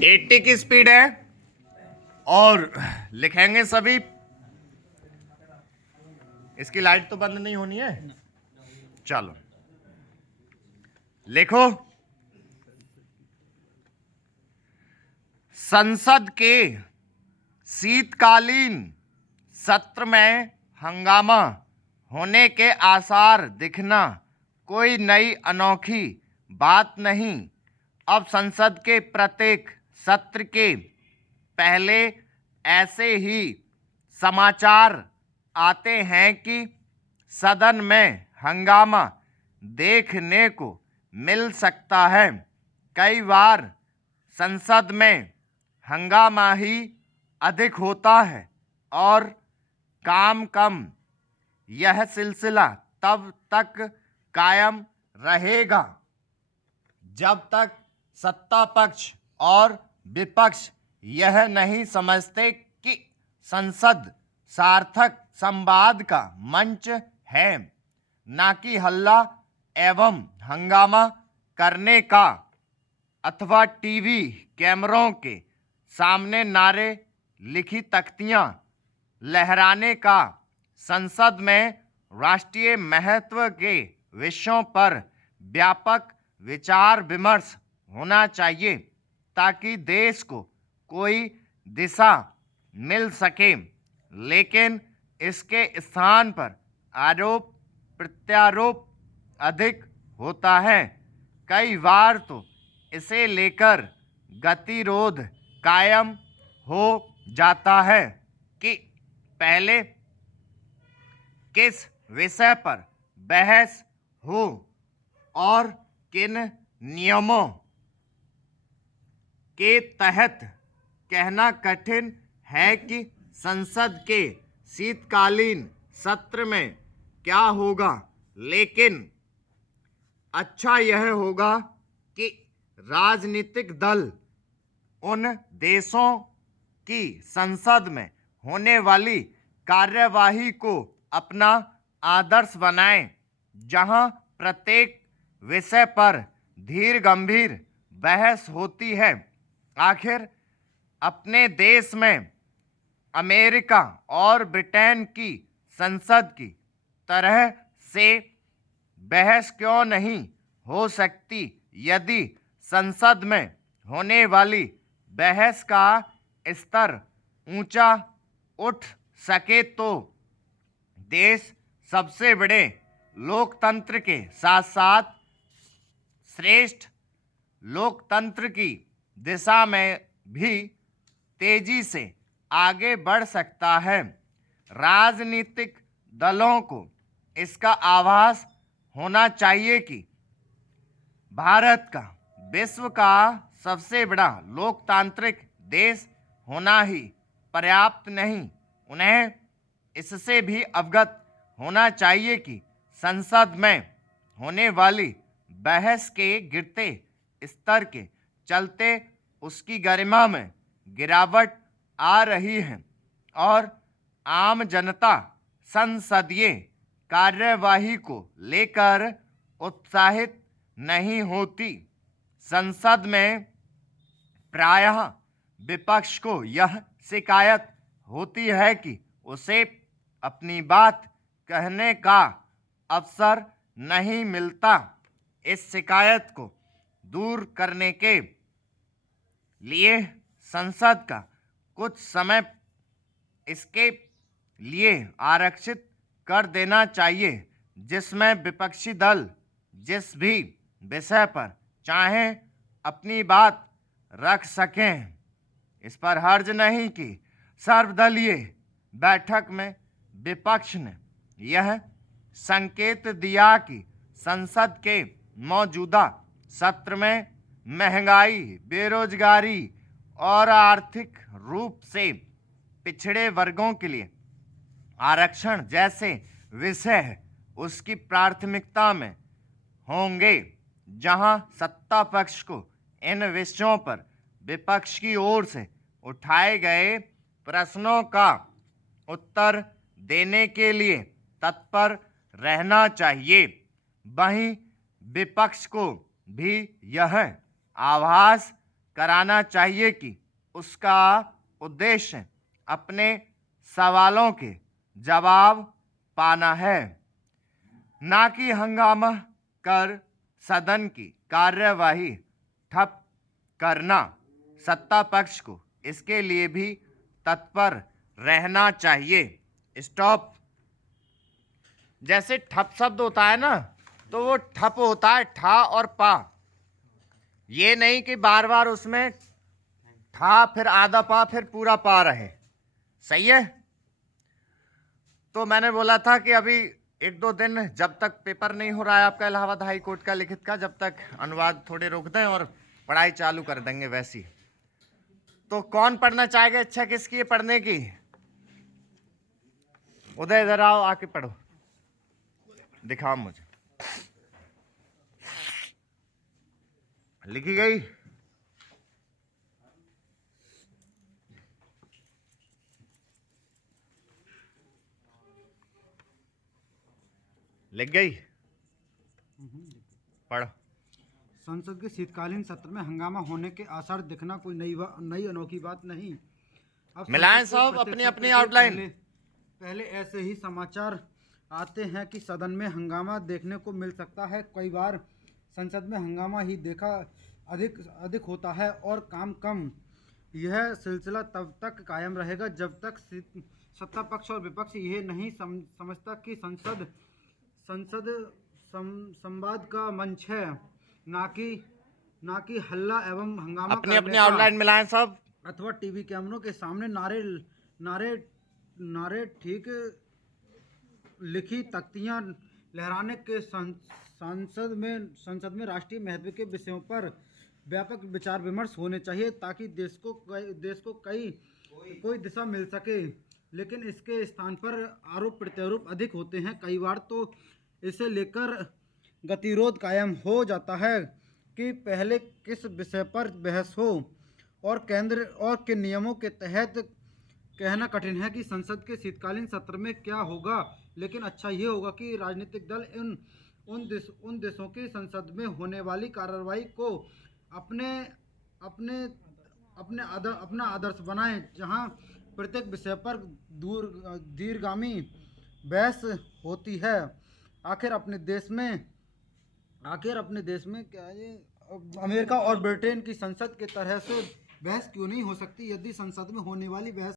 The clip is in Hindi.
80 की स्पीड है और लिखेंगे सभी। इसकी लाइट तो बंद नहीं होनी है। चलो लिखो। संसद के शीतकालीन सत्र में हंगामा होने के आसार दिखना कोई नई अनोखी बात नहीं। अब संसद के प्रत्येक सत्र के पहले ऐसे ही समाचार आते हैं कि सदन में हंगामा देखने को मिल सकता है। कई बार संसद में हंगामा ही अधिक होता है और काम कम। यह सिलसिला तब तक कायम रहेगा जब तक सत्ता पक्ष और विपक्ष यह नहीं समझते कि संसद सार्थक संवाद का मंच है, ना कि हल्ला एवं हंगामा करने का अथवा टीवी कैमरों के सामने नारे लिखी तख्तियां लहराने का। संसद में राष्ट्रीय महत्व के विषयों पर व्यापक विचार विमर्श होना चाहिए ताकि देश को कोई दिशा मिल सके, लेकिन इसके स्थान पर आरोप प्रत्यारोप अधिक होता है। कई बार तो इसे लेकर गतिरोध कायम हो जाता है कि पहले किस विषय पर बहस हो और किन नियमों के तहत। कहना कठिन है कि संसद के शीतकालीन सत्र में क्या होगा, लेकिन अच्छा यह होगा कि राजनीतिक दल उन देशों की संसद में होने वाली कार्यवाही को अपना आदर्श बनाएं जहां प्रत्येक विषय पर धीर गंभीर बहस होती है। आखिर अपने देश में अमेरिका और ब्रिटेन की संसद की तरह से बहस क्यों नहीं हो सकती? यदि संसद में होने वाली बहस का स्तर ऊंचा उठ सके तो देश सबसे बड़े लोकतंत्र के साथ साथ श्रेष्ठ लोकतंत्र की दिशा में भी तेजी से आगे बढ़ सकता है। राजनीतिक दलों को इसका आभास होना चाहिए कि भारत का विश्व का सबसे बड़ा लोकतांत्रिक देश होना ही पर्याप्त नहीं। उन्हें इससे भी अवगत होना चाहिए कि संसद में होने वाली बहस के गिरते स्तर के चलते उसकी गरिमा में गिरावट आ रही है और आम जनता संसदीय कार्यवाही को लेकर उत्साहित नहीं होती। संसद में प्रायः विपक्ष को यह शिकायत होती है कि उसे अपनी बात कहने का अवसर नहीं मिलता। इस शिकायत को दूर करने के लिए संसद का कुछ समय इसके लिए आरक्षित कर देना चाहिए, जिसमें विपक्षी दल जिस भी विषय पर चाहें अपनी बात रख सकें। इस पर हर्ज नहीं कि सर्वदलीय बैठक में विपक्ष ने यह संकेत दिया कि संसद के मौजूदा सत्र में महंगाई, बेरोजगारी और आर्थिक रूप से पिछड़े वर्गों के लिए आरक्षण जैसे विषय उसकी प्राथमिकता में होंगे। जहां सत्ता पक्ष को इन विषयों पर विपक्ष की ओर से उठाए गए प्रश्नों का उत्तर देने के लिए तत्पर रहना चाहिए, वहीं विपक्ष को भी यह आभास कराना चाहिए कि उसका उद्देश्य अपने सवालों के जवाब पाना है, ना कि हंगामा कर सदन की कार्यवाही ठप करना। सत्ता पक्ष को इसके लिए भी तत्पर रहना चाहिए। स्टॉप। जैसे ठप शब्द होता है ना, तो वो ठप होता है ठा और पा। ये नहीं कि बार बार उसमें ठा फिर आधा पा फिर पूरा पा रहे। सही है। तो मैंने बोला था कि अभी 1-2 दिन जब तक पेपर नहीं हो रहा है आपका इलाहाबाद हाई कोर्ट का लिखित का, जब तक अनुवाद थोड़े रोक दें और पढ़ाई चालू कर देंगे वैसी। तो कौन पढ़ना चाहेगा? इच्छा किसकी है पढ़ने की? उदय इधर आओ, आके पढ़ो, दिखाओ मुझे। लिखी गई? लिख गई? पढ़ो। संसद के शीतकालीन सत्र में हंगामा होने के आसार दिखना कोई नई अनोखी बात नहीं। अब मिलाएं संसद के सब प्रत्येक अपनी सत्र अपनी के आउटलाइन। पहले ऐसे ही समाचार आते हैं कि सदन में हंगामा देखने को मिल सकता है। कई बार संसद में हंगामा ही देखा अधिक होता है और काम कम। यह सिलसिला तब तक कायम रहेगा जब तक सत्ता पक्ष और विपक्ष यह नहीं समझता कि संसद संवाद का मंच है, ना कि हल्ला एवं हंगामा अपनी करने अपनी का, आउटलाइन मिलाएं सब। अथवा टीवी कैमरों के सामने नारे नारे ठीक लिखी तख्तियां लहराने के। संसद में राष्ट्रीय महत्व के विषयों पर व्यापक विचार विमर्श होने चाहिए ताकि देश को कोई दिशा मिल सके। लेकिन इसके स्थान पर आरोप प्रत्यारोप अधिक होते हैं। कई बार तो इसे लेकर गतिरोध कायम हो जाता है कि पहले किस विषय पर बहस हो और केंद्र और के नियमों के तहत कहना कठिन है कि संसद के शीतकालीन सत्र में क्या होगा। लेकिन अच्छा ये होगा कि राजनीतिक दल उन देशों की संसद में होने वाली कार्रवाई को अपना आदर्श बनाएं जहां प्रत्येक विषय पर दीर्घगामी बहस होती है। आखिर अपने देश में क्या ये अमेरिका और ब्रिटेन की संसद के तरह से बहस क्यों नहीं हो सकती? यदि संसद में होने वाली बहस